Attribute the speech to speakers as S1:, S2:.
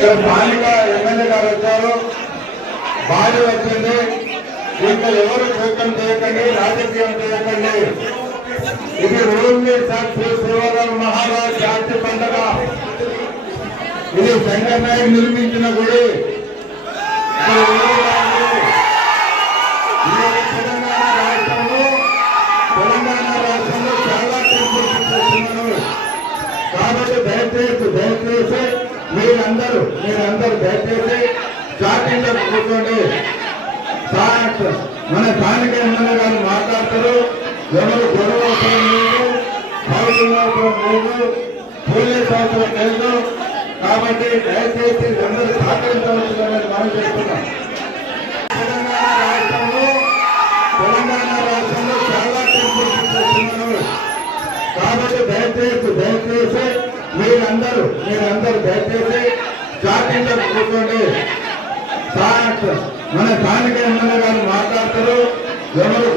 S1: ఇక్కడ స్థానిక ఎమ్మెల్యే గారు వచ్చారు. భార్య వచ్చింది. ఇంకా ఎవరు ప్రయత్నం చేయకండి రాజకీయం చేయకండి. ఇది ఓన్లీ సాక్షి శివరాం మహారాజ్ శాంతి పండగ. ఇది శంకర్నాయక్ నిర్మించిన గుడి. తెలంగాణ రాష్ట్రంలో తెలంగాణ రాష్ట్రంలో చాలా కాబట్టి దయచేసి దయచేసి మీరందరూ మీరందరూ దయచేసి జాతీయంగా కూర్చోండి మన స్థానిక ఎమ్మెల్యే గారు మాట్లాడతారు. ఎవరు గొడవ లేదు లేదు పోలీస్ అవసరం లేదు. కాబట్టి దయచేసి అందరూ సహకరించవలసిందని మనం చేస్తున్నాం. తెలంగాణ రాష్ట్రంలో చాలా టెంపుల్స్ చేస్తున్నారు. కాబట్టి దయచేసి దయచేసి మీరందరూ మీరందరూ దయచేసి జాతీయంగా కూర్చోండి మన స్థానిక ఎమ్మెల్యే గారు మాట్లాడతారు. ఎవరు